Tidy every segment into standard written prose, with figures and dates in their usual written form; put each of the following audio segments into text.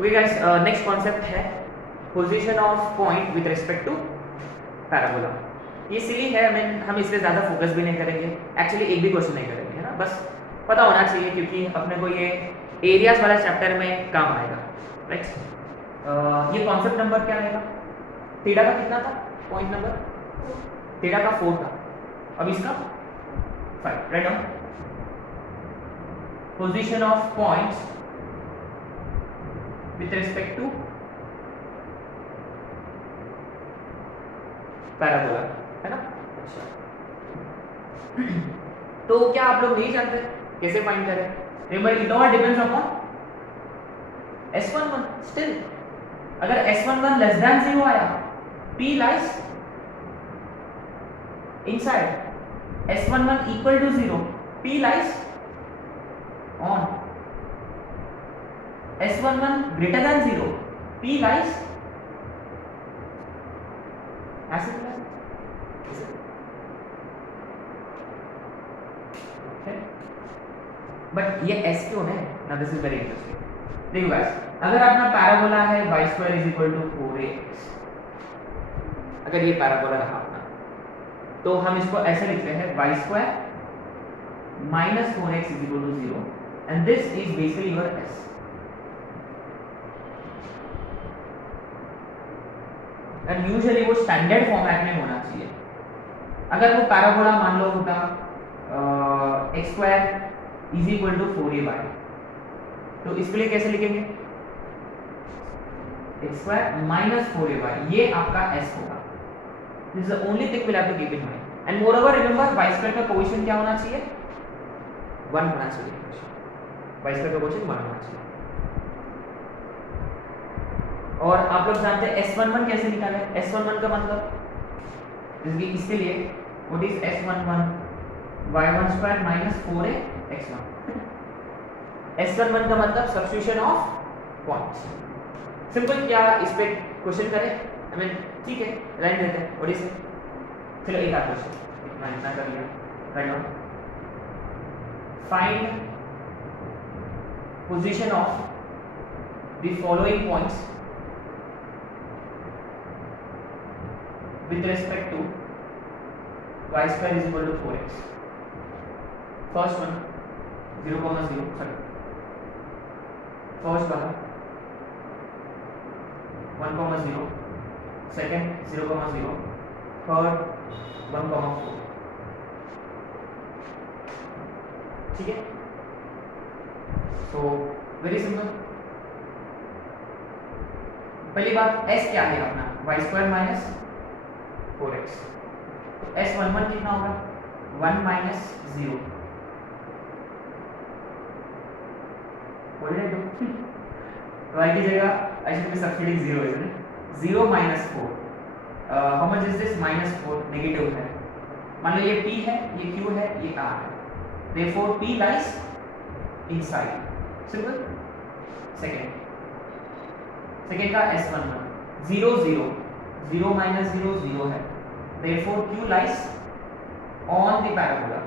Okay guys, next concept है position of point with respect to parabola. ये silly है, हम इस पे ज़्यादा फोकस भी नहीं करेंगे, एक्चुअली एक भी क्वेश्चन नहीं करेंगे, है ना, बस पता होना चाहिए क्योंकि अपने को ये एरियाज वाला चैप्टर में काम आएगा, राइट। ये कॉन्सेप्ट नंबर क्या रहेगा? थीटा का कितना था? पॉइंट नंबर थीटा का 4 था, अब इसका 5, write down. Position of points with respect to parabola, है ना। अच्छा, तो क्या आप लोग नहीं जानते कैसे फाइंड करें? Remember it all depends upon S11 still. अगर S11 लेस देन 0 आया, P lies inside, S11 equal to 0, P lies on, S11 greater than 0, P lies ऐसे। बट ये S क्यों है ना? This is very interesting. देखो guys, अगर अपना पैराबोला है y² = 4ax, अगर ये पैराबोला रहा अपना, तो हम इसको ऐसे लिखते हैं y² - 4x = 0 and this is basically your S। And usually वो स्टैंडर्ड फॉर्मेट में होना चाहिए। अगर वो पैराबोला मान लो होता x² = 4ay, तो इसके लिए कैसे लिखेंगे? x² - 4ay, ये आपका S होगा। This is the only thing will have to keep in mind. And moreover remember y² का कोएफिशिएंट क्या होना चाहिए? 1 होना चाहिए। y² का कोएफिशिएंट 1 होना चाहिए। और आप लोग जानते हैं S11 कैसे निकाले? S11 का मतलब इसके लिए what is S11? y12 - 4ax1। S11 का मतलब सब्स्टिट्यूशन ऑफ पॉइंट्स। सिंपल। क्या इस पे क्वेश्चन करें? आई मीन ठीक है, लाइन देते हैं। What is? चलो एक आध क्वेश्चन इतना कर लिया, right now. Find position of the following points with respect to y² = 4x. First one 0,0, sorry, first वाला 1,0, second 0,0, third 1,4। ठीक है, so very simple। पहली बात S क्या है अपना? y² - 4x। तो S11 कितना होगा? 1 - 0। बोल रहे हो y की जगह I should be substituting 0, isn't it? 0 - 4, how much is this? -4, negative है। मान लो ये P है, ये Q है, ये R है, therefore P lies inside। Simple. Second का S11 0 0 0 - 0 0 है, therefore Q lies on the parabola।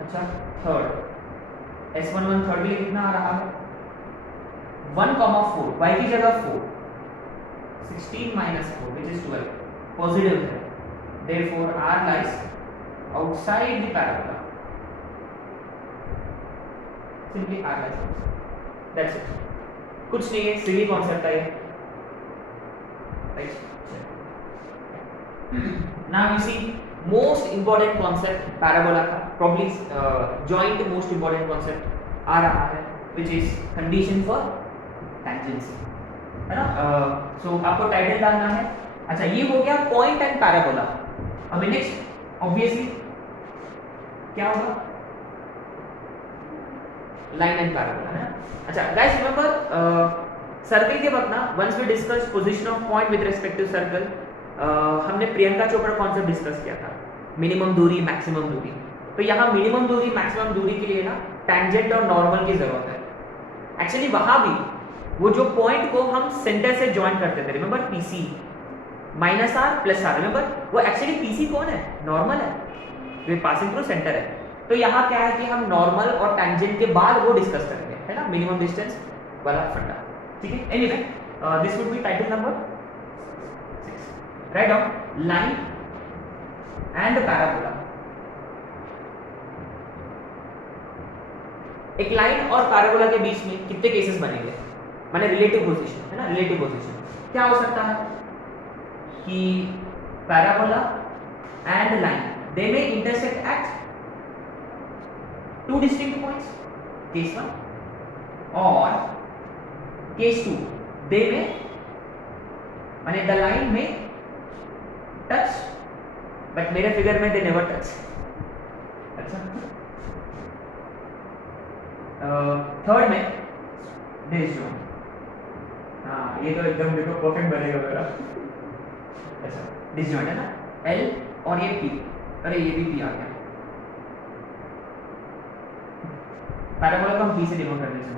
अच्छा, थर्ड S11 थर्ड भी कितना आ रहा है? 1,4, y की जगह 4, 16 - 4 which is 12, पॉजिटिव है, therefore R lies outside the parabola। simply R lies outside, that's it। कुछ नहीं है, सिली कॉन्सेप्ट है ये। Now you see most important concept parabola का, probably joint most important concept आ रहा है, which is condition for tangency, है ना। so आपको टाइटल डालना है। अच्छा, ये हो गया पॉइंट एंड पैराबोला। अभी नेक्स्ट ऑब्वियसली क्या होगा? लाइन एंड पैराबोला, है ना। अच्छा गाइस, रिमेंबर सर्कल के वक्त ना, once we discuss position of point with respect to circle, हमने प्रियंका चोपड़ा कॉन्सेप्ट डिस्कस किया था, मिनिमम दूरी मैक्सिमम दूरी। तो यहाँ मिनिमम दूरी मैक्सिमम दूरी के लिए ना टैंजेंट और नॉर्मल की जरूरत है। एक्चुअली वहाँ भी वो जो पॉइंट को हम सेंटर से ज्वाइन करते थे, remember PC -r + r, remember वो एक्चुअली PC कौन है? नॉर्मल है, जो पासिंग थ्रू सेंटर है। तो यहाँ क्या है कि हम नॉर्मल और टैंजेंट के बाद वो डिस्कस करेंगे। है ना, मिनिमम डिस्टेंस वाला फंडा, ठीक है। Anyway this would be title number 6। Write down line and parabola. एक लाइन और पैराबोला के बीच में कितने केसेस बनेंगे, माने रिलेटिव पोजीशन, है ना, रिलेटिव पोजीशन क्या हो सकता है कि parabola and line they may intersect at two distinct points, case 1, और केस 2 दे में माने द लाइन में टच बट मेरे फिगर में दे नेवर टच। अच्छा, थर्ड में डिसजॉइन, हाँ ये तो एकदम देखो परफेक्ट बनेगा मेरा। अच्छा डिसजॉइन है ना, L और ये P, अरे ये भी P आ गया, पैराबोला को हम P से डिनोट कर देते हैं,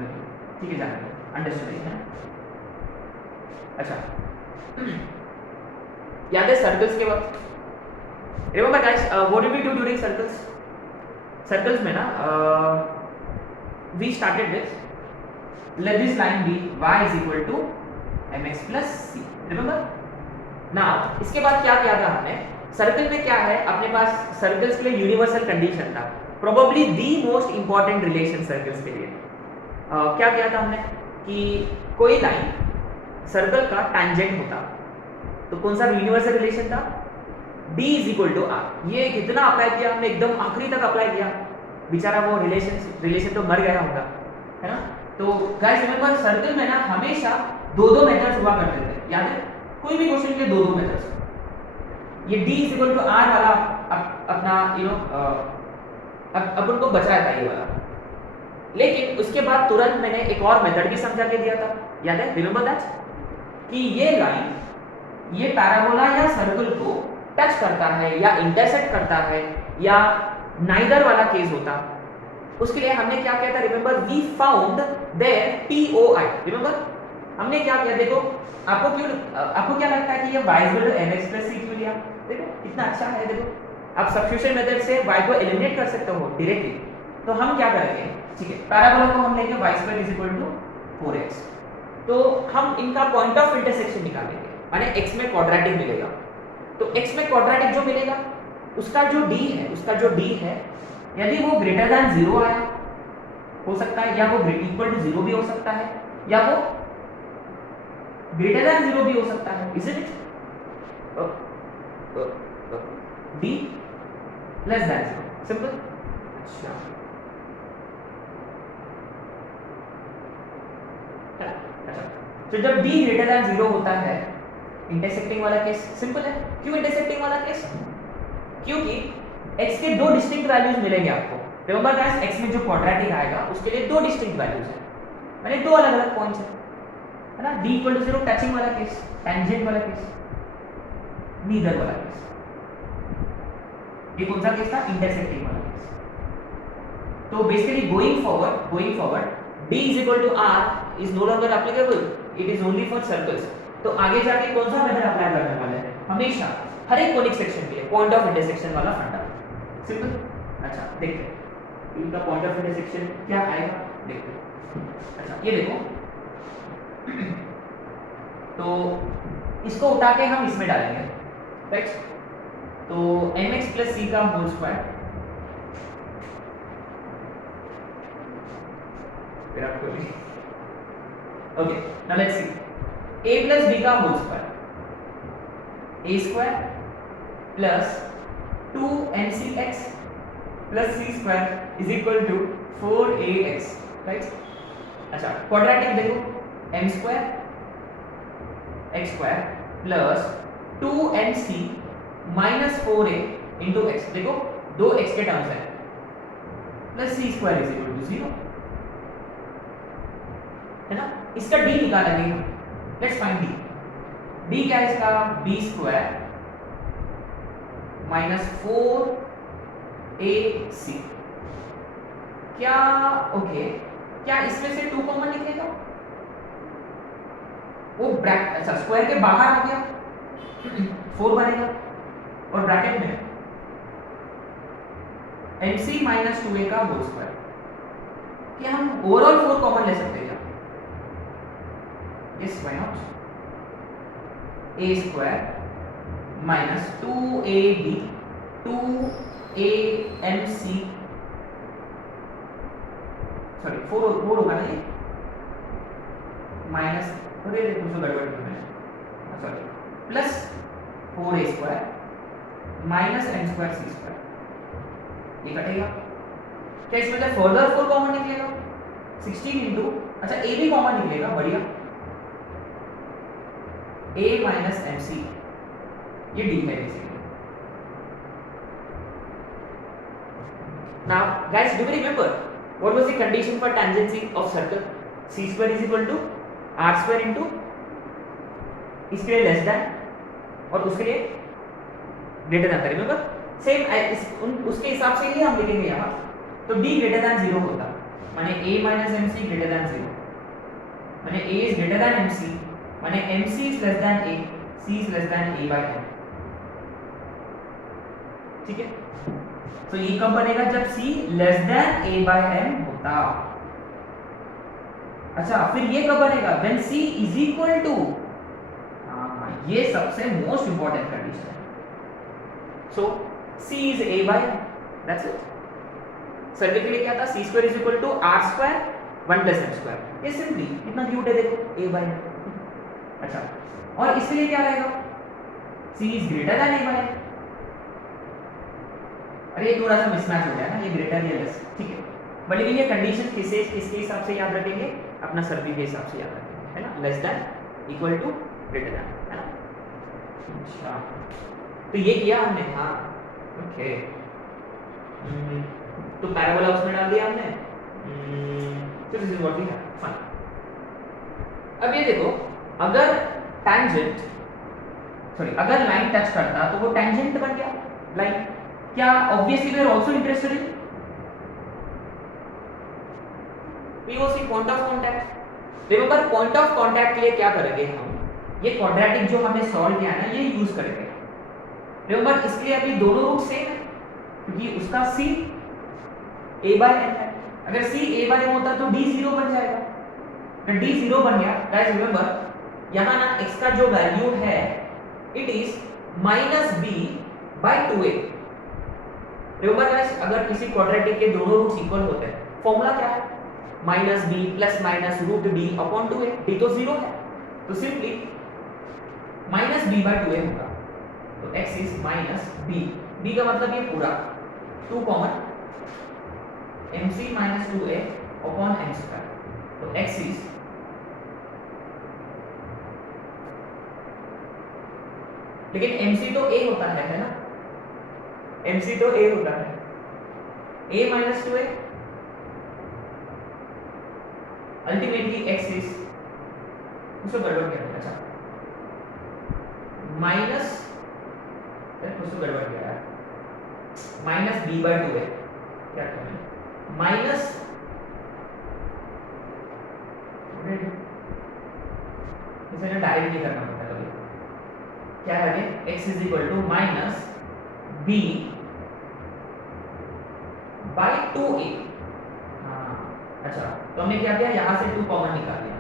ठीक है, जाने दो, अंडरस्टूड है। अच्छा याद है सर्कल्स के वक्त, remember guys what did we do during circles, circles में ना we started with let this line be y is equal to mx plus c, remember now। इसके बाद क्या किया था हमने, सर्कल में क्या है अपने पास, सर्कल्स के लिए यूनिवर्सल कंडीशन था, probably the most important relation circles के लिए। क्या किया था हमने कि कोई लाइन सर्कल का टैंजेंट होता, तो कौन सा यूनिवर्सल रिलेशन था, d is equal to r। ये कितना अप्लाई किया हमने, एकदम आखिरी तक अप्लाई किया, बेचारा वो रिलेशन तो मर गया होगा, है ना। तो गाइस रिमेंबर सर्कल में ना हमेशा दो मेथड्स हुआ करते थे, याद है, कोई भी क्वेश्चन के दो मेथड्स, ये d is equal to r वाला अपना अपन को बचा था ये वाला, लेकिन उसके बाद तुरंत मैंने एक और मेथड भी समझा के दिया था, याद है, रिमेंबर दैट, कि ये लाइन ये पैराबोला या सर्कल को टच करता है या इंटरसेक्ट करता है या नाइदर वाला केस होता, उसके लिए हमने क्या किया था, remember we found there POI, remember हमने क्या किया, देखो आपको क्या लगता है कि ये y = mx + c क्यों लिया, देखो कितना अच्छा है, देखो आप सब्स्टिट्यूशन मेथड से y को एलिमिनेट कर सकते हो डायरेक्टली, तो हम क्या करेंगे, ठीक है, पैराबोला को हम लेंगे y² = 4x, तो हम इनका पॉइंट ऑफ इंटरसेक्शन निकालेंगे, माने x में क्वाड्रेटिक मिलेगा, तो x में क्वाड्रेटिक जो मिलेगा उसका जो d है यदि वो ग्रेटर देन 0 आया हो सकता है, या वो इक्वल टू 0 भी हो सकता है, या वो ग्रेटर देन 0 भी हो सकता है, is it d less than 0, simple. अच्छा तो जब d ग्रेटर देन 0 होता है, इंटरसेक्टिंग वाला केस सिंपल है। क्यों इंटरसेक्टिंग वाला केस, क्योंकि x के दो डिस्टिंक्ट वैल्यूज मिलेंगे आपको, रिमेंबर गाइस x में जो क्वाड्रेटिक आएगा उसके लिए दो डिस्टिंक्ट वैल्यूज हैं, माने दो अलग-अलग पॉइंट्स हैं, है ना, d = 0 टचिंग वाला केस, टेंजेंट वाला केस, नीदर वाला केस, ये कौन सा केस था, इंटरसेक्टिंग वाला केस। तो basically going forward d = r is no longer applicable, it is only for circles. तो आगे जाके कौन सा मेथड अप्लाई करने वाले हैं, हमेशा हर एक कोनिक सेक्शन के लिए पॉइंट ऑफ इंटरसेक्शन वाला फंडा, सिंपल। अच्छा देखते हैं इनका पॉइंट ऑफ इंटरसेक्शन क्या आएगा, देखते हैं। अच्छा ये देखो तो इसको उठा के हम इसमें डालेंगे, राइट, तो mx + c का होल स्क्वायर, फिर आपको okay, now let's see a + b का whole square, a² + 2mcx + c² = 4ax, right. अच्छा क्वाड्रेटिक देखो, m² x² + 2mc - 4a × x, देखो दो x के टर्म्स हैं, + c² = 0, है ना। इसका d निकालेंगे हम, लेट्स फाइंड d क्या है इसका, b² - 4ac, क्या ओके, क्या इसमें से 2 कॉमन निकलेगा, वो ब्रैकेट, अच्छा स्क्वायर के बाहर आ गया 4 बनेगा, और ब्रैकेट में mc - 2a का होल स्क्वायर, कि हम ओवरऑल 4 कॉमन ले सकते हैं क्या? Yes, why not? a square minus 2ab 2amc, sorry 4 होगा ना ये, माइनस, अरे कुछ तो गड़बड़ कर मैंने, sorry, plus 4a square minus m square c square, ये कटेगा क्या? इसमें जब फर्दर 4 कॉमन निकलेगा 16 इंटू, अच्छा a भी कॉमन निकलेगा, बढ़िया, a माइनस mc, ये d है basically. Now guys, do you remember what was the condition for tangency of circle? C square is equal to r square into, इसके लिए less than और उसके लिए ग्रेटर देन. रिमेंबर सेम उसके हिसाब से ही हम लिखेंगे यहाँ. तो d ग्रेटर देन 0 होता, माने a minus mc greater than 0, माने a is greater than mc, माने mc is less than a, c is less than a by m. ठीक है, तो ये कब बनेगा? जब c less than a by m होता. अच्छा, फिर ये कब बनेगा? When c is equal to, ये सबसे मोस्ट इंपॉर्टेंट कंडीशन है. So c is a by m, that's it. Circle के लिए क्या था? c square is equal to r square 1 plus m square. ये सिंपली इतना क्यूट है, देखो a by m. अच्छा, और इसके लिए क्या रहेगा? c is greater than a by m. अरे ये थोड़ा सा मिसमैच हो गया ना, ये ग्रेटर या लेस, ठीक है, बट लेकिन ये कंडीशन किसके हिसाब से याद रखेंगे? अपना सर्किल के हिसाब से याद रखेंगे, है ना? Less than, equal to, greater than, है ना? अच्छा, तो ये किया हमने, हाँ, ओके. तो पैराबोला उसमें डाल दिया हमने. तो this is what we have, fine. अब ये देखो, अगर टैंजेंट, सॉरी, अगर लाइन टच करता तो वो टैंजेंट बन गया लाइन. क्या? Obviously we are also interested in POC, point of contact. Remember, point of contact के लिए क्या करेंगे हम? ये क्वाड्रेटिक जो हमने सॉल्व किया ना, ये यूज करेंगे. रिमेंबर, इसके लिए अभी दोनों रूट सेम है क्योंकि उसका c a by m है. अगर c a by m होता तो d 0 बन जाएगा. अगर d 0 बन गया, गाइस रिमेंबर, यहां ना x का जो वैल्यू है it is -b by 2a. Remember guys, अगर किसी क्वाड्रेटिक के दोनों रूट्स इक्वल होते हैं, फॉर्मूला क्या है? -b plus minus root d upon 2a. d तो 0 है, तो सिंपली -b by 2a होगा. तो x इज -b, b का मतलब ये पूरा 2 common, mc minus 2a upon m square. तो x is लेकिन mc तो a होता है ना? mc तो a होता है. a minus 2a ultimately x is, उसको गड़बड़ क्या है? अच्छा, माइनस, उसको गड़बड़ क्या है? -b by 2a, क्या करें? माइनस, इसे ना डायरेक्ट नहीं करना पड़ता कभी. क्या है? x is equal to minus b by 2a. हाँ, अच्छा, तो हमने क्या किया? यहाँ से 2 कॉमन निकाल लिया,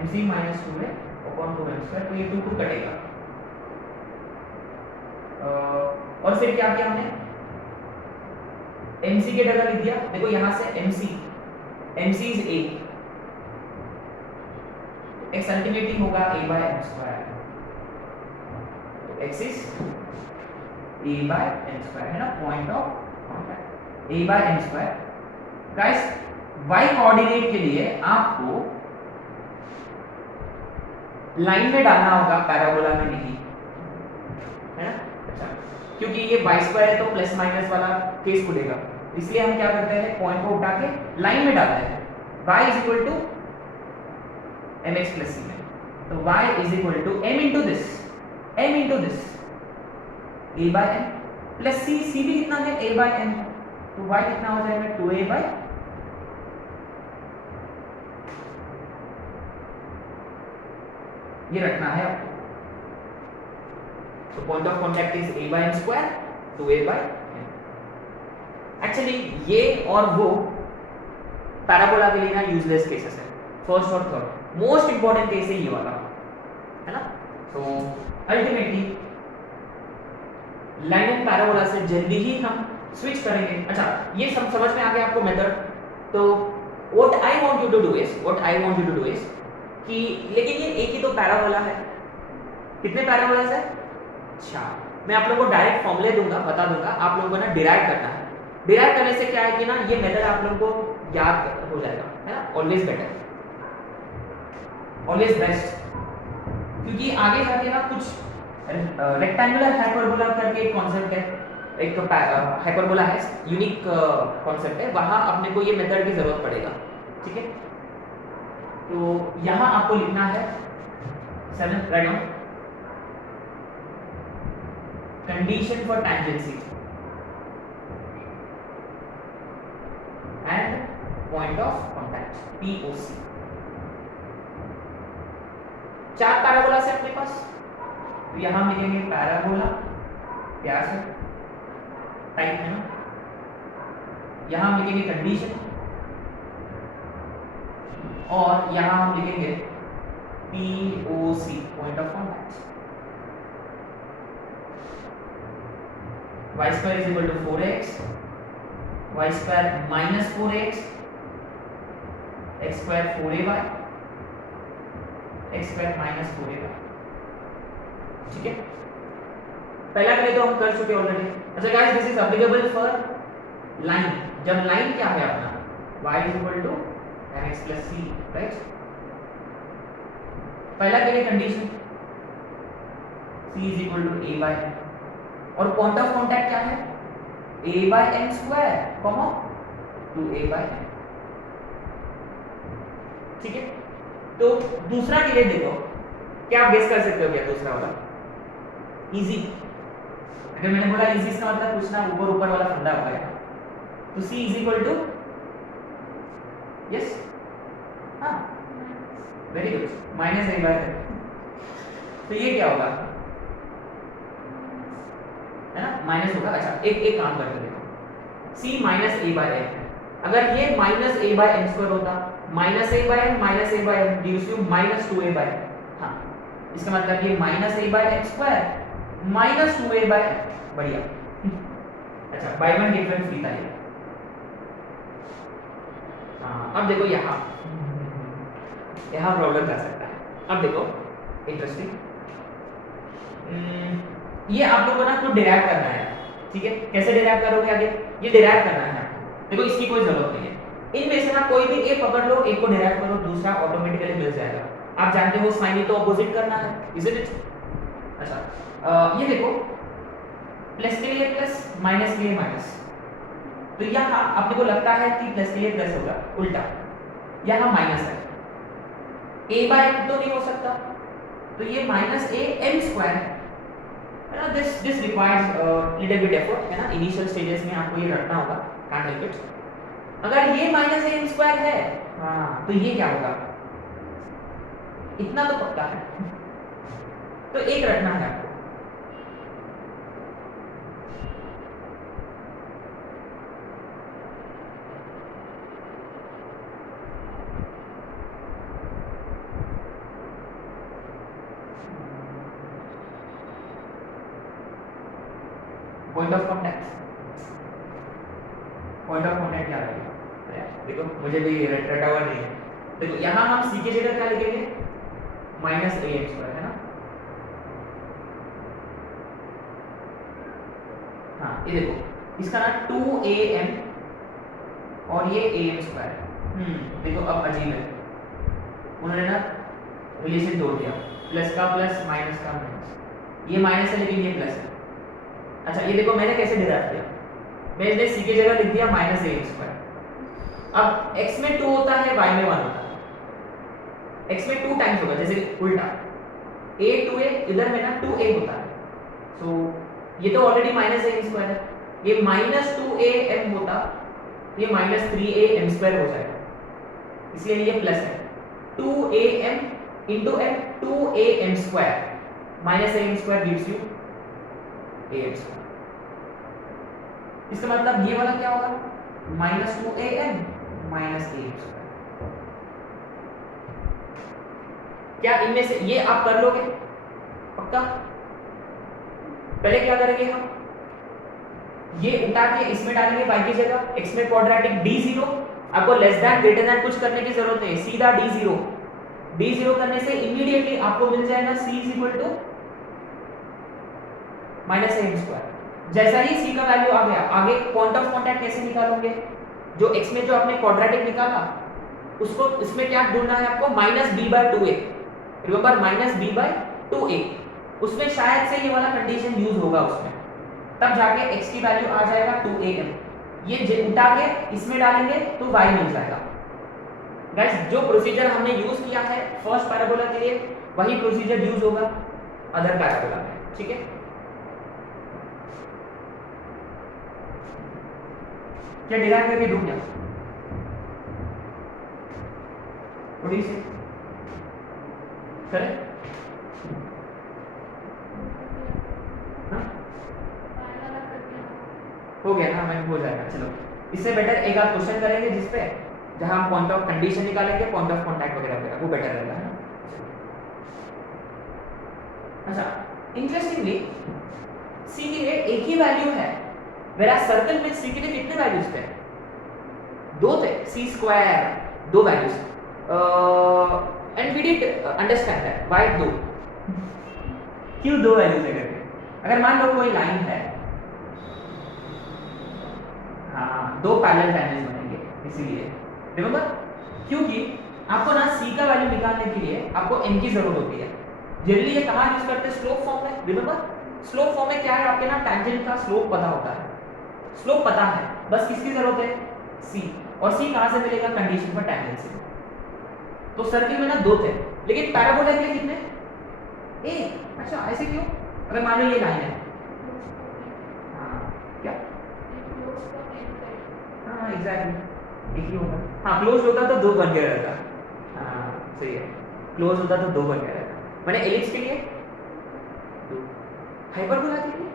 mc minus 2a upon 2m square. तो ये 2 कटेगा. और फिर क्या किया हमने? mc के जगह लिख दिया. देखो यहाँ से mc is a, x ultimately होगा a by m स्क्वायर. तो x is a by m square, है ना? Point of contact a by m square. Guys, y coordinate के लिए आपको लाइन में डालना होगा, पैराबोला में नहीं, है ना? अच्छा, क्योंकि ये y स्क्वायर है तो प्लस माइनस वाला केस खुलेगा, इसलिए हम क्या करते हैं? पॉइंट को उठा के लाइन में डालते हैं. y is equal to mx plus c में. तो y is equal to m into this a by m plus c भी कितना है? a by m. तो y कितना हो जाएगा? 2a by, ये रखना है आपको. तो point of contact is a by m square, 2a by m. Actually ये और वो पैराबोला के लिए ना यूजलेस केसेस है, फर्स्ट और थर्ड। मोस्ट इंपॉर्टेंट केस है ये वाला, है ना। तो अल्टीमेटली लाइन एंड पैराबोला से जल्दी ही हम स्विच करेंगे। अच्छा, ये सब समझ में आ गया आपको मेथड। तो what I want you to do is कि लेकिन ये एक ही तो पैराबोला है, कितने पैराबोलास है? अच्छा, मैं आप लोगों को डायरेक्ट फॉर्मूले दूंगा, बता दूंगा, आप लोगों को ना डिराइव करना है। डिराइव करने से क्या है कि ना ये मेथड आप लोगों को याद हो जाएगा, है ना। ऑलवेज बेटर, ऑलवेज बेस्ट, क्योंकि आगे जाके ना कुछ रेक्टेंगुलर हाइपरबोला करके एक कॉन्सेप्ट है, एक हाइपरबोला है, यूनिक कॉन्सेप्ट है, वहां अपने को ये मेथड की जरूरत पड़ेगा, ठीक है। तो यहां आपको लिखना है 7 write down condition for tangency and point of contact POC। 4 parabola से अपने पास, तो यहां मिलेंगे पैराबोला, क्या है टाइप है ना, यहां लिखेंगे कंडीशन और यहां हम लिखेंगे POC point of contact. y square is equal to 4x, y square minus 4x, x square 4ay, x square minus 4ay, ठीक है। पहला के लिए तो हम कर चुके ऑलरेडी। अच्छा guys, this is applicable for line. जब लाइन क्या है अपना y is equal to mx plus c, right. पहला के लिए condition c is equal to a by m और पॉइंट ऑफ कांटेक्ट क्या है a by m square comma 2a by m, ठीक है। तो दूसरा के लिए देखो, क्या आप गेस कर सकते हो क्या दूसरा वाला? इजी। अगर मैंने बोला इजी इसका मतलब कुछ ना ऊपर ऊपर वाला फंडा होगा है, तो c is equal to yes, हाँ very good, minus a by m। तो ये क्या होगा, है ना, माइनस होगा। अच्छा, एक काम करके देखो, c minus a by m, अगर ये minus a by m square होता, minus a by m gives you minus 2a by m। हाँ, इसका मतलब ये minus a by m square minus 2a by m, बढ़िया। अच्छा, बाय वन डिफरेंस फ्री था ये। हाँ, अब देखो यहाँ प्रॉब्लम कर सकता है। अब देखो इंटरेस्टिंग, ये आप लोगों को ना तो डिराइव करना है, ठीक है। कैसे डिराइव करोगे आगे, ये डिराइव करना है आपको। देखो इसकी कोई जरूरत नहीं है, इनमें से ना कोई भी एक पकड़ लो, एक को डिराइव करो, दूसरा ऑटोमेटिकली मिल जाएगा। आप जानते हो साइन तो ऑपोजिट करना है, इजंट इट। अच्छा, ये देखो प्लस के लिए प्लस, माइनस के लिए माइनस, तो यहाँ अपने को लगता है कि प्लस के लिए प्लस होगा, उल्टा यहाँ माइनस है, a बाय m तो नहीं हो सकता, तो ये माइनस a m स्क्वायर है ना। This requires little bit effort, है ना। इनिशियल स्टेजेस में आपको ये रखना होगा, कांट हेल्प इट। अगर ये माइनस a m स्क्वायर है, हाँ, तो ये क्या होगा, इतना तो पक्का है, तो एक रखना है आपको। पॉइंट ऑफ कांटेक्ट क्या रहेगा, देखो मुझे भी रटा हुआ नहीं है। देखो यहाँ हम c की जगह क्या लिखेंगे, माइनस a m स्क्वायर, है ना। हाँ, ये देखो इसका ना 2am और ये am स्क्वायर। देखो अब अजीब है, उन्होंने ना रिलेशन तोड़ दिया, प्लस का प्लस माइनस का माइनस, ये माइनस है लेकिन ये प्लस है। अच्छा, ये देखो मैंने कैसे डिराइव किया, मैंने c की जगह लिख दिया माइनस a स्क्वायर। अब x में 2 होता है, y में 1 होता है, x में 2 टाइम्स होगा, जैसे उल्टा a 2a, इधर में ना 2a होता है, तो ये तो ऑलरेडी माइनस a स्क्वायर है, ये माइनस 2am होता, ये माइनस 3am स्क्वायर हो जाएगा, इसलिए ये प्लस है। 2am into m, 2am square minus am square gives you am square. इसका मतलब ये वाला क्या होगा, माइनस 2am माइनस ए स्क्वायर। क्या इनमें से ये आप कर लोगे पक्का? पहले क्या करेंगे हम, ये उठा के इसमें डालेंगे y की जगह, x में क्वाड्रेटिक d0, आपको लेस देन ग्रेटर देन कुछ करने की जरूरत नहीं, सीधा d0 करने से इमीडिएटली आपको मिल जाएगा c माइनस ए स्क्वायर। जैसा ही c का वैल्यू आ गया, आगे पॉइंट ऑफ कांटेक्ट कैसे निकालोगे? जो x में जो आपने क्वाड्रेटिक निकाला उसको इसमें क्या ढूंढना है आपको, minus b/2a, remember minus b/2a, उसमें शायद से ये वाला कंडीशन यूज होगा उसमें, तब जाके x की वैल्यू आ जाएगा 2am। ये उठा के इसमें डालेंगे तो y मिल जाएगा। गाइस जो प्रोसीजर हमने यूज किया है फर्स्ट पैराबोला के लिए वही प्रोसीजर यूज होगा अदर पैराबोला में, ठीक है? क्या डिराइव करके दूं क्या? व्हाट डू यू से? करें? हो गया ना, हमें हो जाएगा। चलो इससे बेटर एक आध क्वेश्चन करेंगे जिसपे जहां हम पॉइंट ऑफ कंडीशन निकालेंगे, पॉइंट ऑफ कांटेक्ट वगैरह वगैरह, वो बेटर रहेगा, है ना? अच्छा, इंटरेस्टिंगली c के लिए एक ही वैल्यू है, वेरा सर्कल में c के लिए कितने वैल्यूज थे? दो थे, c स्क्वायर, दो values, and we did understand that why दो, क्यों दो वैल्यूज है करके। अगर मान लो कोई लाइन है, हाँ, दो पैरेलल टैंजेंट्स बनेंगे, इसीलिए रिमेंबर, क्योंकि आपको ना c का वैल्यू निकालने के लिए आपको m की जरूरत होती है। जनरली ये कमांड यूज करते हैं स्लोप फॉर्म में, रिमेंबर स्लोप फॉर्म में क्या है, आपके ना टैंजेंट का स्लोप पता होता है, स्लोप पता है, बस किसकी जरूरत है, c, और c कहां से मिलेगा, कंडीशन पर टैंजेंट से। तो सर्किल में ना दो थे, लेकिन पैराबोला के लिए कितने, एक। अच्छा ऐसे क्यों? अगर मान लो ये लाइन है, हाँ क्या, हाँ एग्जैक्टली एक ही होगा, हाँ क्लोज होता तो दो बन गया रहता, हाँ सही है, क्लोज होता तो दो बन गया रहता। मैंने एलिप्स के लिए दो, हाइपरबोला के लिए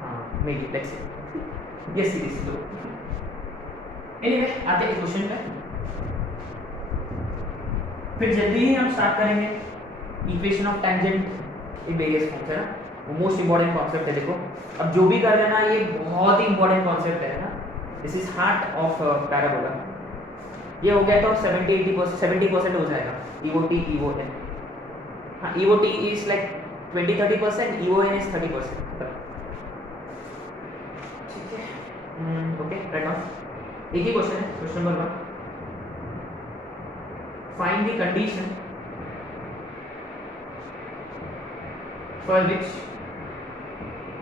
हाँ may be let's see, yes it is दो। एनीवे आते हैं क्वेश्चन पे, फिर जल्दी ही हम स्टार्ट करेंगे equation of tangent in various forms, है ना? वो मोस्ट इंपॉर्टेंट कॉन्सेप्ट है। देखो अब जो भी कर रहे हैं ना, ये बहुत ही इंपॉर्टेंट कॉन्सेप्ट है ना, this is heart of parabola. ये हो गया तो 70% हो जाएगा, EOT EON, हाँ EOT is like 20-30%, EON is 30%, ठीक है? ओके राइट नाउ एक ही क्वेश्चन है, question number 1, find the condition for which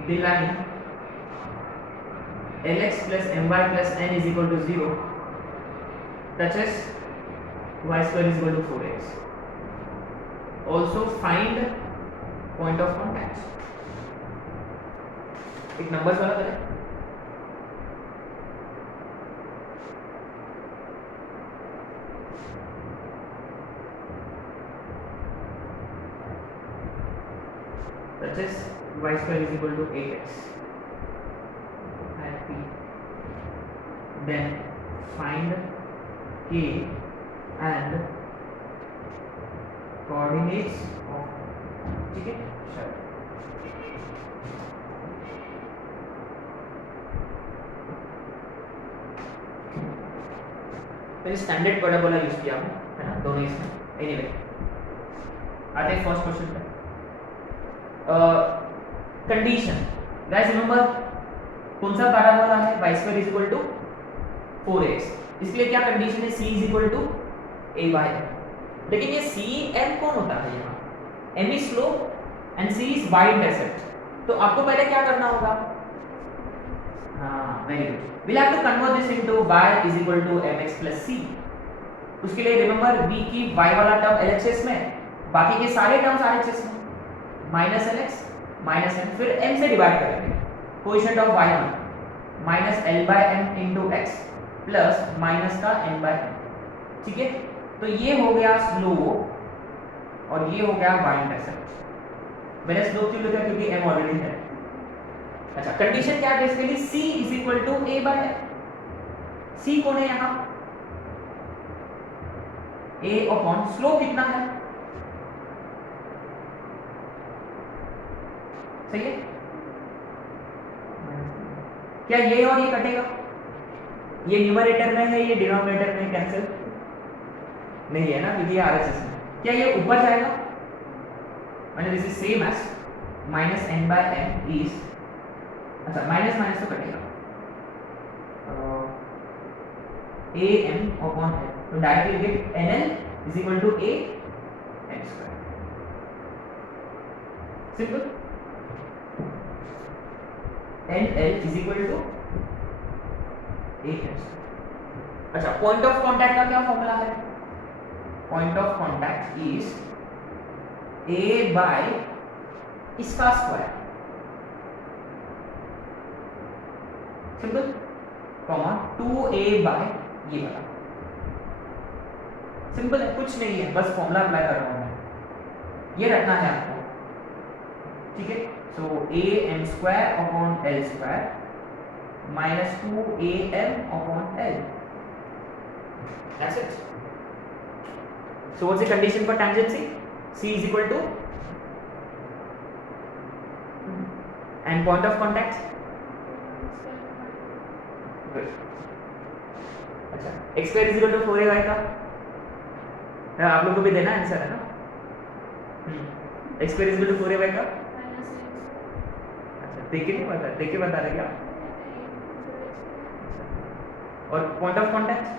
the line Lx plus my plus n is equal to 0 touches y square is equal to 4x. Also find point of contact. एक numbers वाला करें, that is y square is equal to 8x at p. Then find k and coordinates of, ठीक है चलो मैंने standard parabola use किया है ना दोनों इसमें। एनीवे आते हैं फर्स्ट क्वेश्चन पे। कंडीशन गाइस रिमेंबर कौन सा पैराबोला है, y square is equal to 4x, इसलिए क्या कंडीशन है, c is equal to ay है। लेकिन ये c m कौन होता है यहाँ, m is slope and c is y intercept, तो आपको पहले क्या करना होगा, हाँ very good, we'll have to convert this into y is equal to mx plus c। उसके लिए रिमेंबर b की y वाला टर्म LHS में, बाकी के सारे टर्म्स RHS में, माइनस LX माइनस m, फिर m से डिवाइड करेंगे, coefficient of y1 minus l by m into x plus minus का n by m, ठीक है? तो ये हो गया स्लोप और ये हो गया y इंटरसेप्ट। मैंने स्लोप क्यों लिखा, क्योंकि m ऑलरेडी है। अच्छा कंडीशन क्या है basically, c is equal to a by m, C कौन है यहाँ, ए अपॉन स्लोप कितना है, सही है। क्या ये और ये कटेगा, ये न्यूमरेटर में है, ये डिनोमिनेटर में कैंसिल नहीं है ना, क्योंकि ये आरएचएस में। क्या ये ऊपर जाएगा, माने this is same as minus N by M is, अच्छा माइनस माइनस तो कटेगा, ए एम अपॉन एल, तो directly get N L is equal to A M square, simple. N L is equal to A M square. अच्छा, point of contact का क्या formula है, point of contact is A by इसका square, simple, comma 2a by ये वाला, simple है, कुछ नहीं है, बस फॉर्मूला अप्लाई कर रहा हूं मैं, ये रखना है आपको, ठीक है। So A M square upon L square minus 2am upon L, that's it. So what's the condition for tangency, c is equal to and point of contact, अच्छा x square is equal to 4ay का, आप लोग को भी देना answer है ना, x square is equal to 4ay का, अच्छा देख के नहीं बता, देख के बता रहे क्या, और point of contact,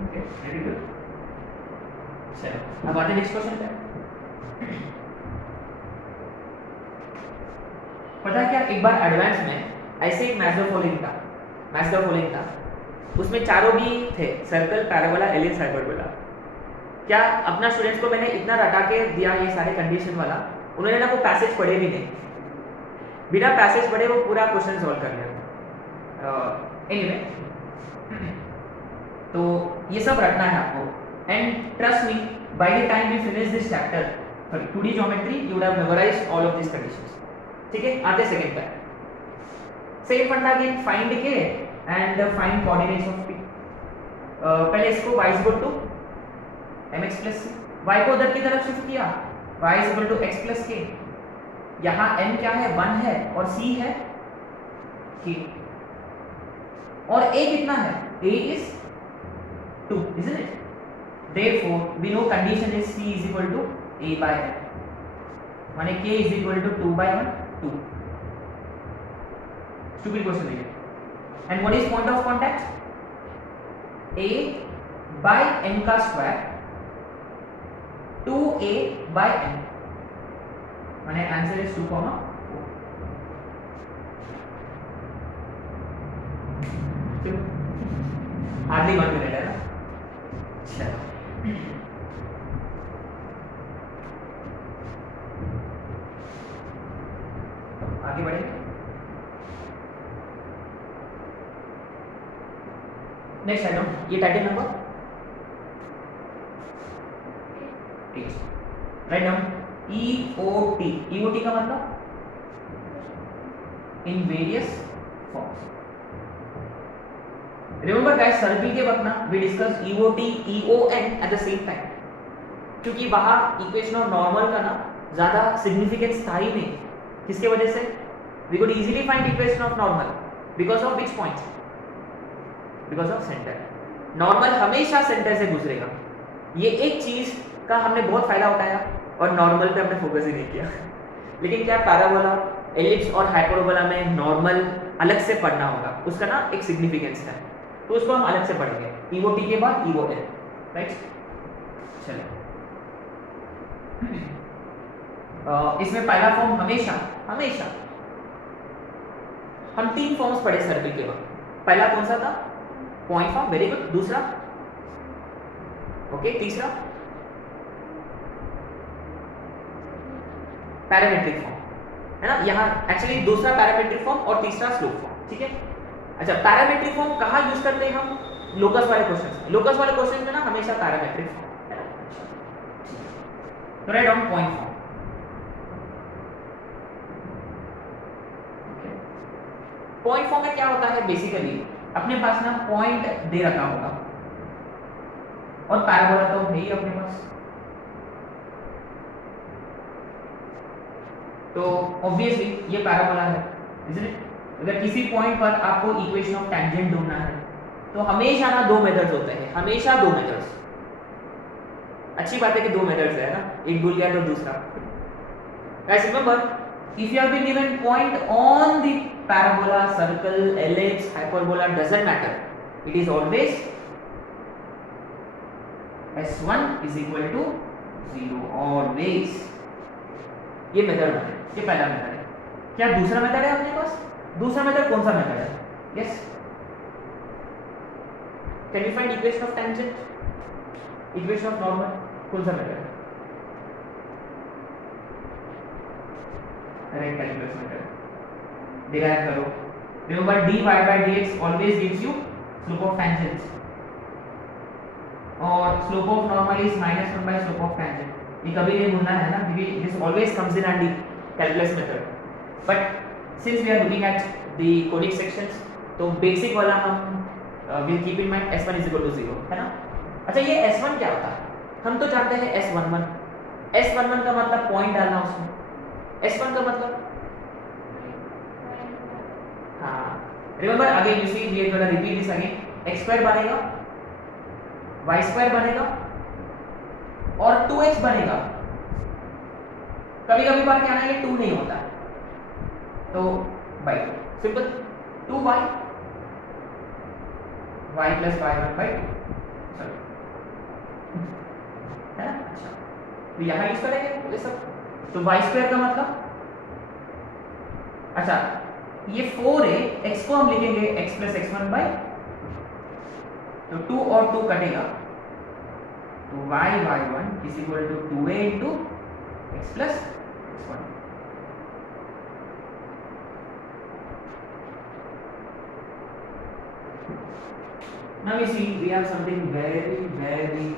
okay very good. चलो अब आते नेक्स्ट क्वेश्चन पे। पता है क्या, एक बार एडवांस में ऐसे एक मैथ्स द फॉलोइंग था, उसमें चारों भी थे, सर्कल, पैराबोला, एलिप्स, हाइपरबोला। क्या अपना स्टूडेंट्स को मैंने इतना रटा के दिया ये सारे कंडीशन वाला, उन्होंने ना वो पैसेज पढ़े भी नहीं, बिना पैसेज पढ़े वो पूरा क्वेश्चन सॉल्व कर लिया। एनीवे, तो ये सब रखना है आपको, and trust me by the time we finish this chapter for 2D geometry you would have memorized all of this conditions, ठीक है। आते सेकंड पर, same funda again, find K and find coordinates of p। पहले इसको y equal to mx plus c, y को उधर की तरफ शिफ्ट किया, y equal to x plus k, यहाँ m क्या है, 1 है, और c है k, और a कितना है, a is 2, isn't it? Therefore we know condition is c is equal to a by m, माने k is equal to 2 by 1, 2। Stupid question है। And what is point of contact? a by m का square 2a by m, माने answer is 2, 4। Hardly 1 minute है ना, चलो आगे बढ़े। Next item, ये title number 8, right down EOT। EOT का मतलब in various forms. Remember guys, circle के वक्त ना we discuss EOT EON at the same time, क्योंकि वहां इक्वेशन ऑफ नॉर्मल का ना ज्यादा सिग्निफिकेंस था ही नहीं। किसके वजह से? We could easily find equation of normal because of which point? Because of centre. Normal हमेशा सेंटर से गुजरेगा, ये एक चीज का हमने बहुत फायदा उठाया और नॉर्मल पे हमने फोकस ही नहीं किया। लेकिन क्या पैराबोला, एलिप्स और हाइपरबोला में नॉर्मल अलग से पढ़ना होगा, उसका ना एक सिग्निफिकेंस है, तो उसको हम अलग से पढ़ेंगे EOT के बाद EON, राइट। चलिए, इसमें पहला फॉर्म हमेशा हम 3 फॉर्म्स पढ़े सर्कल के वक्त। पहला कौन सा था? Point form, very good. दूसरा, ओके, तीसरा पैरामेट्रिक फॉर्म, है ना। यहाँ एक्चुअली दूसरा पैरामेट्रिक फॉर्म और तीसरा स्लोप फॉर्म, ठीक है। अच्छा, पैरामेट्रिक फॉर्म कहाँ यूज करते हैं हम? लोकस वाले क्वेश्चन में ना हमेशा पैरामेट्रिक फॉर्म, तो write down point form. Point form में क्या होता है, बेसिकली अपने पास ना पॉइंट दे रखा होगा और पैराबोला तो है ही अपने पास, तो ऑब्वियसली ये पैराबोला है, isn't it? अगर किसी पॉइंट पर आपको इक्वेशन ऑफ टेंजेंट ढूंढना है तो हमेशा ना दो मेथड्स होते हैं, हमेशा दो मेथड्स। अच्छी बात है कि दो मेथड्स है ना, एक भूल गया तो दूसरा। Guys remember, if you have been given point on the parabola, circle, ellipse, hyperbola, doesn't matter, it is always s1 is equal to 0 always। ये मेथड है, ये पहला मेथड है। क्या दूसरा मेथड है अपने पास? दूसरा मेथड कौन सा मेथड है? Yes, can you find equation of tangent, equation of normal, कौन सा मेथड है? राइट कैलकुलस मेथड डिराइव करो। Remember dy by dx always gives you slope of tangent और slope of normal is -1 by slope of tangent। ये कभी नहीं भूलना है ना, क्योंकि this always comes in handy calculus method, but since we are looking at the conic sections तो basic वाला हम will keep in mind s1 is equal to 0 है ना। अच्छा ये s1 क्या होता है? हम तो जानते हैं s11, s11 का मतलब पॉइंट डालना उसमें, s1 का मतलब हाँ, remember again you see we are gonna repeat this again, x square बनेगा, y स्क्वायर बनेगा और 2x बनेगा। कभी कभी बार क्या ना ये 2 नहीं होता तो by 2 simple 2y y plus y1 by 2 चलो है ना। अच्छा तो यहाँ यूज करेंगे ये सब, तो y स्क्वायर का मतलब अच्छा ये 4 है, x को हम लिखेंगे x plus x1 by, तो 2 और 2 कटेगा तो y1 is equal to 2a into x plus x1। Now you see we have something very